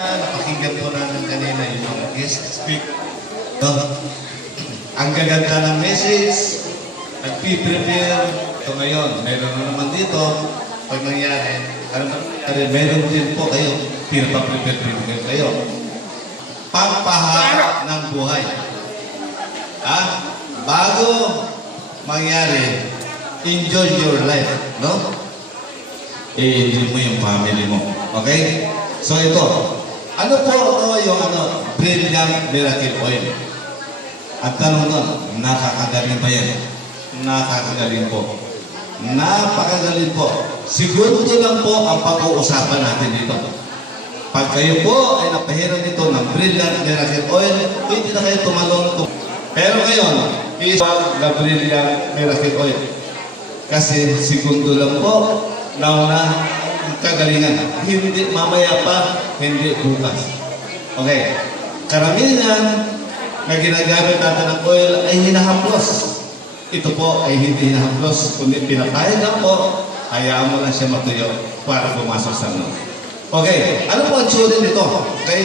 Napakinggan po namin kanina yung mga guest speak. Ang gaganda ng message, nagpiprepare. Ito ngayon, meron na naman dito. Pag nangyari, meron din po kayo, pinapaprepare din kayo. Pagpaharap ng buhay. Bago mangyari, enjoy your life. No? I-enjoy mo yung family mo. Okay? So ito, ano po yung brilliant miracle oil? At tanong nun, nakakagaling ba yan? Nakakagaling po. Napakagaling po. Siguro lang po ang pag-uusapan natin dito. Pag kayo po ay napahiran nito ng brilliant miracle oil, pwede na kayo tumalon. Pero ngayon, isang na brilliant miracle oil. Kasi segundo lang po, nauna kagalingan. Hindi mamaya pa, hindi bukas. Okay. Karamihan na ginagamit natin ng oil ay hinahaplos. Ito po ay hindi hinahaplos, kundi pinapahid lang po, hayaan mo lang siya matuyo para pumasok sa ano. Okay. Ano po ang tsuri nito? Okay.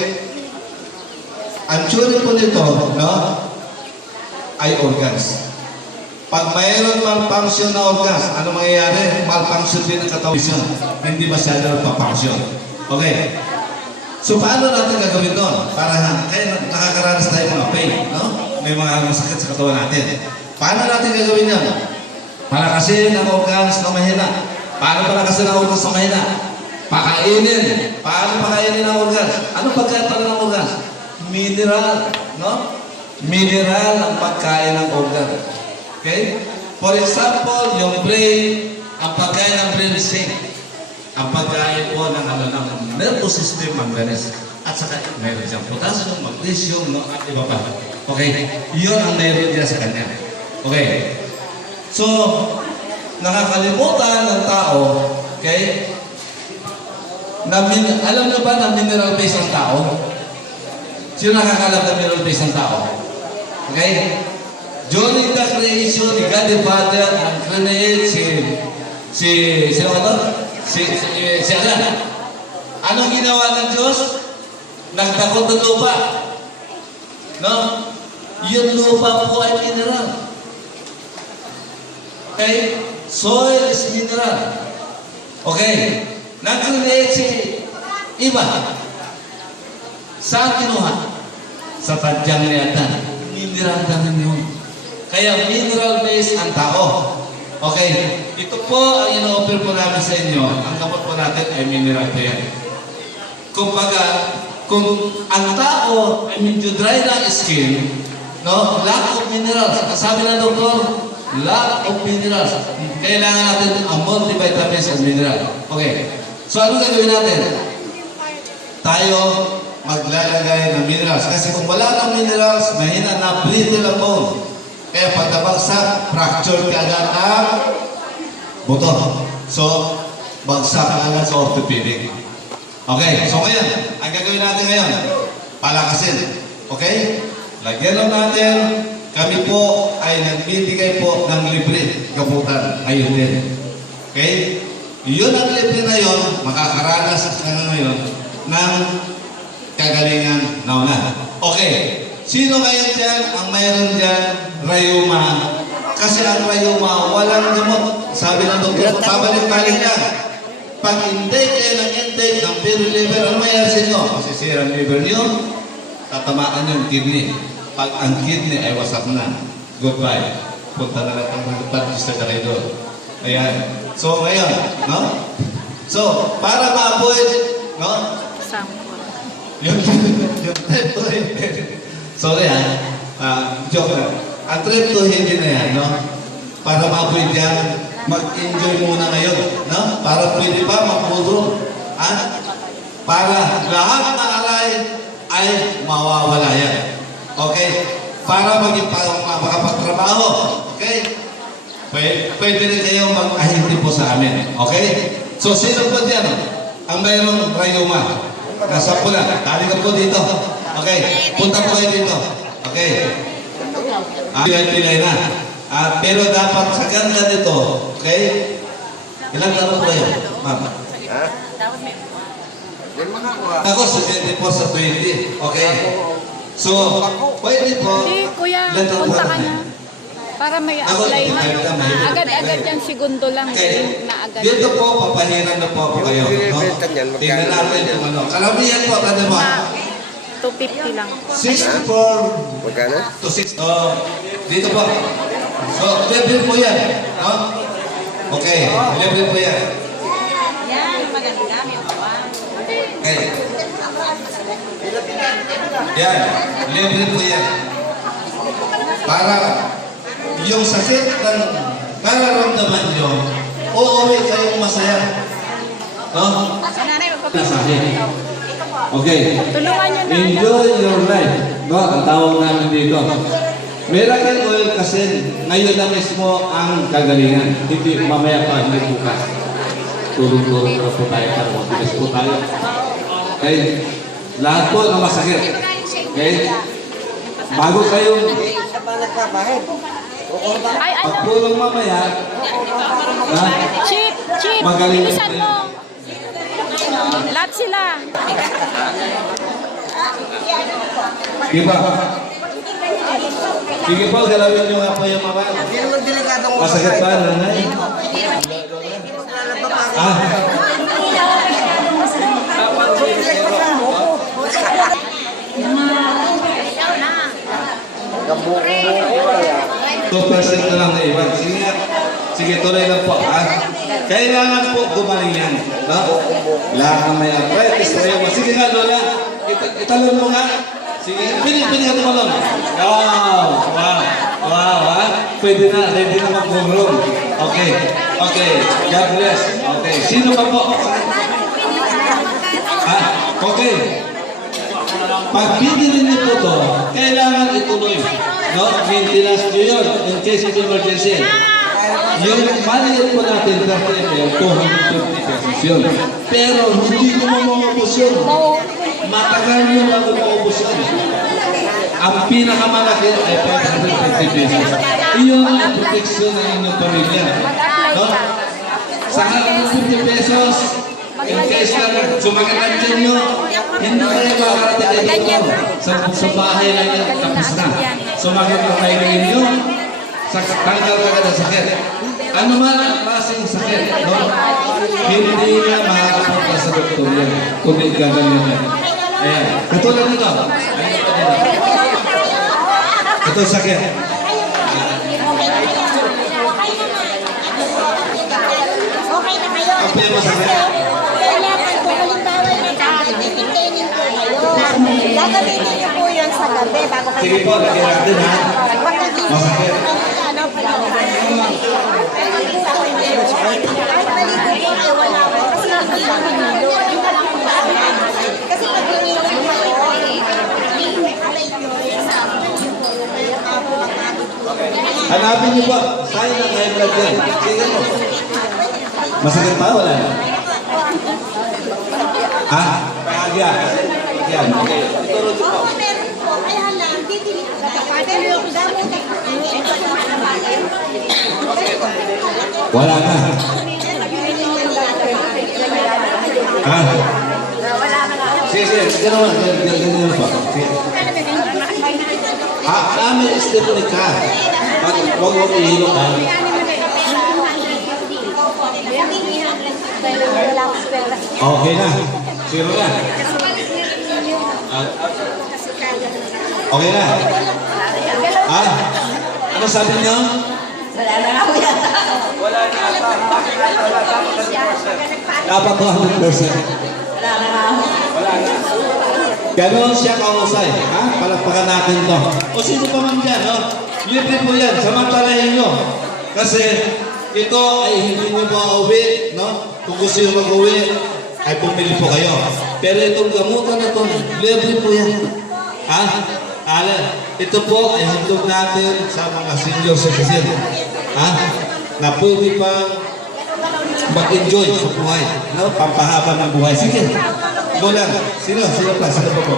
Ang tsuri po nito, no, ay organs. Pag mayroon malfunction na organs, ano mangyayari? Malfunction din ang katawan. Hindi masyado nagpa-function. Okay. So, paano natin gagawin doon? Para kaya nakakaranas tayo mga pain, no? May mga masakit sa katawan natin. Paano natin gagawin yan? Palakasin ang organs na mahina. Paano palakasin ang organs na mahina? Pakainin. Paano pakainin ang organs? Ano pagkain pala ng organs? Mineral, no? Mineral ang pagkain ng organs. Okay? For example, yung brain, ang pagkain ng brain zinc. Ang pagkain po ng nervous system, manganese. At saka meron siyang potassium, magnesium, no, at iba pa. Okay? Yun ang meron niya sa kanya. Okay? So, nakakalimutan ng tao, okay? Alam niyo ba na mineral base ang tao? Sino nakakalap ng mineral base ang tao? Okay? During the creation, God the Father ang create si Adan. Anong ginawa ng Diyos? Nagtakot ng lupa. No? Yung lupa po ay mineral. Okay? Soil is mineral. Okay? Nag-create si Iba. Saan kinuha? Sa tadyang ni Adan. Mineral namin yun. Kaya mineral base ang tao. Okay? Ito po ang ino-offer po namin sa inyo. Ang kapot po natin ay mineral po yan. Kumbaga, kung ang tao ay medyo dry na skin, no, lack of minerals. Sabi ng doktor, lack of minerals. Kailangan natin ang multivitamins and mineral. Okay. So, ano gagawin natin? Tayo maglalagay ng minerals. Kasi kung wala ng minerals, mahina na brittle ang bone. Kaya pagkabagsak, fracture ka agad ang buto. So, bagsak ka agad sa orthopedic. Okay, so ngayon, ang gagawin natin ngayon, palakasin. Okay? Lagyan lang natin, kami po ay nagbibigay po ng libre gamutan ngayon din. Okay? Yun ang libre na yun, makakaranas ka na ngayon ng kagalingan na una. Okay. Sino ngayon dyan ang mayroon dyan rayuma? Kasi ang rayuma, walang gamot. Sabi ng doktor, pabalik-balik yan. Pag intake kayo ng intake ng pure liver, ano mayroon sa inyo? Masisira ang liver nyo, tatamaan yung kidney. Pag ang kidney ay wasak na, goodbye. Punta na lang ang pag-register na kayo doon. Ayan. So, ngayon, no? So, para ma-avoid, no? Yung sorry joke lang. Ang trip to hindi na yan, no? Para ma-avoid yan, mag-enjoy muna ngayon, no? Para pwede pa mag-mudro. Para lahat na aray ay mawawala yan. Okay? Para maging makapagtrabaho. Okay? Pwede rin kayo mag-ahindi po sa amin. Okay? So, sino po dyan? Ang mayroong rayuma. Nasa pula. Tali ka po dito. Okay. Punta po kayo dito. Okay. Pilay na. Pero dapat sa ganda nito, okay? Ilang taon po kayo? Ma'am? Ako, 74 sa 20. Okay? So, pwede po. Hindi, kuya, Letter punta one. ka na. Para may Ako, apply na. hindi ka mahilig. Agad-agad yan, segundo lang. Okay. Na agad. Dito po, papahiran na po ako kayo. No? Tingnan natin yung ano. Kalamihan po, tanda mo. Na 250 lang. 64 Magkano? to 6. Dito po. So, level po yan. No? Okay, level po yan. Yan, maganda. May Okay. Yan, level po yan. Para yung sakit ng nararamdaman nyo, uuwi kayong masaya. No? Masaya. Okay. Tulungan nyo na. Enjoy your life. No, ang tawag namin dito. Miracle oil kasi ngayon na mismo ang kagalingan. Hindi mamaya pa, hindi bukas. Tulong-tulong na po tayo para mabilis po tayo. Okay? Lahat po na masakit. Okay? Bago kayong Isa pa nagpapahid. Ay, ano? pagpulong mamaya, ha? Chip, chip. Magaling. Bilisan mo. Lahat sila. Sige pa. Sige po, galawin nyo nga po yung mga. Hindi naman delikadong Masakit ba, nanay? Ah, Kabuo. 2% na lang na iwan. Sige nga. Sige, tuloy lang po. Ha? Kailangan po gumaling yan. No? Kailangan may arthritis. Sige nga, Lola. Italon mo nga. Sige, pili ka tumalon. Wow, wow, wow, ha? Pwede na, ready na mag-room. Okay, okay. God bless. Okay, sino pa po? Ha? Okay. Pag binili niyo po to, kailangan ituloy. No? Maintenance nyo yun, in case of emergency. Yung maliit po natin, 30 ml, 250 pesos yun. Pero hindi ko maubos yun. Matagal nyo bago maubos yun. Ang pinakamalaki ay 550 pesos. Iyon ang proteksyon ng inyong pamilya. No? Sa halagang 50 pesos, in case na sumakit ang dyan nyo, hindi kayo makakarating dito. Sa bahay lang yan, tapos na. Sumakit ang kayo nyo, tanggal ka ng sakit. Ano man ang klaseng sakit, no? Hindi na makakapunta sa doktor yan. Kundi gaganyan yan. Ayan. Katulad nito. Ito sakit. Okay na kayo. Ang pwede masakit. Kailangan po, halimbawa na i-maintaining po kayo. Gagamitin niyo po yun sa gabi bago kayo. Sige po, lagyan natin ha. Masakit. Ano po yun? Kahit maligo po kayo, wala po. Kasi nagpapalilo. Kasi pag ininom kayo, alay nyo, Hanapin niyo po. Sign ng high blood yan. Sige mo. Masakit pa? Wala na. Ha? Pagya. Yan. Okay. Ituro niyo po. oo, meron po. Kaya lang, bibili ko na. Pero yung gamot ay Wala na. Ha? Sige, sige. Gano'n. Gano'n pa. Sige. May step ka. Huwag ihilo ka. Okay na. Zero na. Okay na. Ha? Ano sabi niyo? Dapat 200%. Ganon siya kausay. Ha? Palakpakan natin to. O sino pa man dyan, no? Libre po yan. Samantalahin nyo. Kasi ito ay hindi nyo mauwi, no? Kung gusto nyo mag-uwi, ay pumili po kayo. Pero itong gamutan na ito, libre po yan. Ha? Ito po ay handog natin sa mga senior citizen. Ha? Na pwede pang mag-enjoy sa buhay. No? Pampahaba ng buhay. Sige. Go lang. Sino pa? Sino po?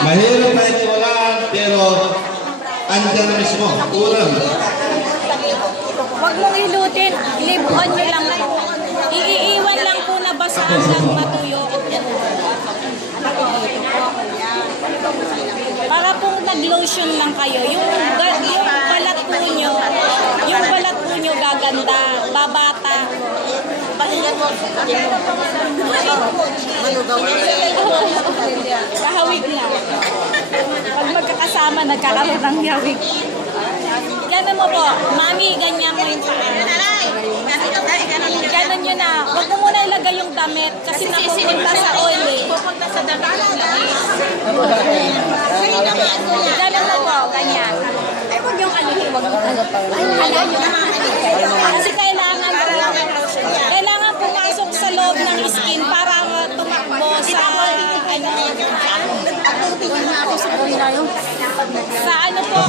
Mahirap na itiwalaan, pero andyan na mismo. Kurang. Huwag mong ilutin. Libuan nyo lang po. Iiwan lang po na basahan ng matuyo. Para pong nag-lotion lang kayo, yung balat po nyo, gaganda, babata. Kahawig na. Pag magkakasama, nagkakaroon ng hawig. Ganun mo po, mami, ganyan mo yung paa. Ganun nyo na. Huwag mo muna ilagay yung damit kasi napupunta sa oil eh. Pupunta sa damit ng langis. Ganun mo po, ganyan. Ay, huwag yung alihin, huwag yung alam nyo naman Kasi kailangan pumasok sa loob ng skin para tumakbo sa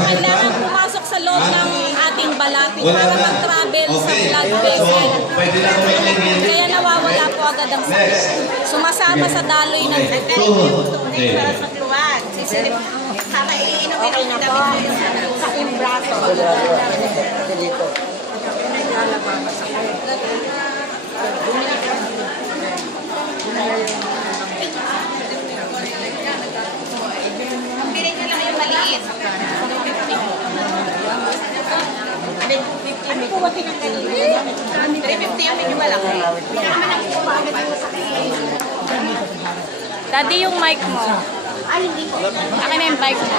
kailangan pumasok sa loob ng ating balat para mag-travel sa blood So, vessel. pwede na kami tingin. Kaya nawawala po agad ang sakit. Sumasama sa daloy ng Okay. magluwag. Sisilip. Kakaiinumin ang damit sa imbraso. Pili nyo lang yung maliit. 350 yung medyo malaki. Daddy, yung mic mo. Ay, hindi ko. Akin na yung mic mo.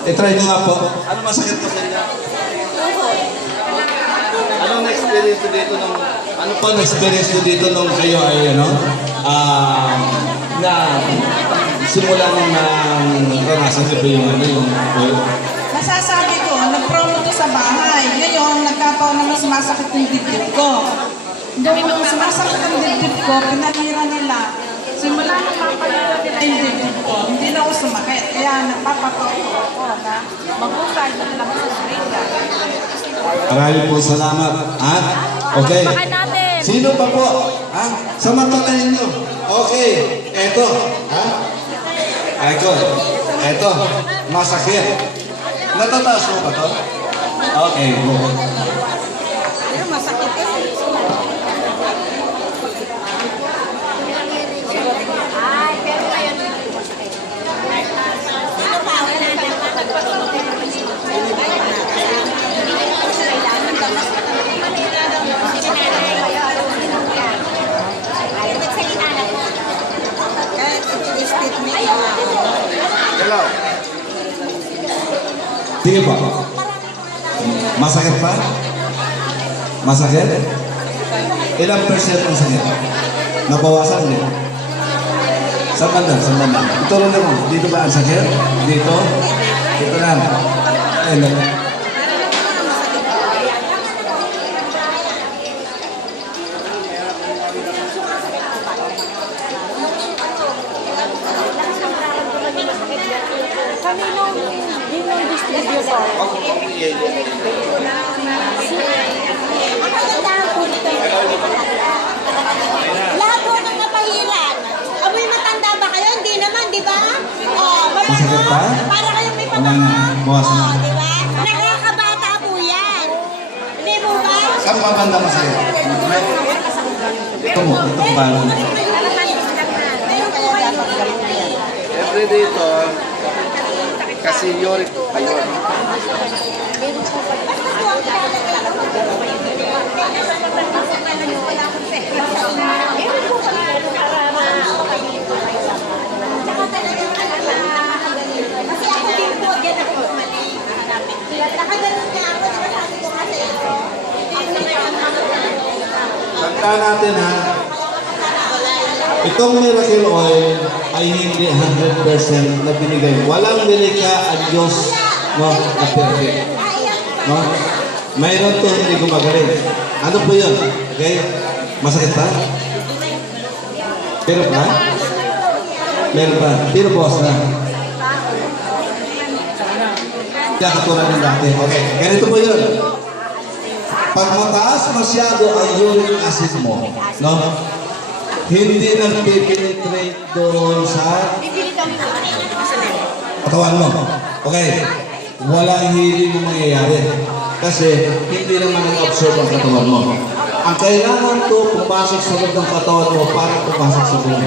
I-try nyo nga po. Ano masakit po sa inyo? Anong na-experience nyo dito nung... Ano pa na-experience nyo dito nung kayo ay ano? Na simula nung naranasan nyo ba yung ano yung... Masasabi ko, nag-promo to sa bahay. Ngayon, nagkataon na mas masakit yung dibdib ko. Nung sumasakit ang dibdib ko, pinalira nila. Simula nang mapalira nila yung dibdib ko, hindi na ako sumakit. Kaya nagpapatuloy ako na maghusay na lang sa sringa. Maraming po salamat. Ha? Okay. Baka natin. Sino pa po? Ha? Samantalahin nyo. Okay. Eto. Ha? Eto. Masakit. Natataas mo ba to? Okay. Go. Pero masakit kasi. Hello. Sige po. Masakit pa? Masakit? Ilang percent ang sakit? Nabawasan din? Saan banda? Itulong mo. Dito ba ang sakit? Dito? Dito lang. Ayun. Lahat po ng napahiran. Amoy matanda ba kayo? Hindi naman, di ba? Oh, Masakit pa? para kayong may Wala na. Bawasan na. Oh, di ba? Nakakabata po yan. Hindi po ba? Saan pa banda masakit? Ito mo. Ito mo ba? Meron po kayo. Every dito, kasi uric ayun. Basta po ang kasi ako din po, dyan ako gumaling. Nakaganon nga ako, di ba sabi ko nga sa iyo? Tandaan natin ha. Itong miracle oil ay hindi 100% na binigay. Walang nilikha ang Diyos no, na perfect. No? Mayroon to hindi gumagaling. Ano po yun? Okay? Masakit pa? Pero pa? Meron pa. Pero boss na. Kaya katulad ng dati. Okay. Ganito po yun. Pag mataas masyado ang uric acid mo, no? Hindi nagpipenetrate doon sa katawan mo. Okay. Walang healing na mangyayari. Kasi hindi naman nag-absorb ang katawan mo. ang kailangan to pupasok sa loob ng katawan mo para pupasok sa buong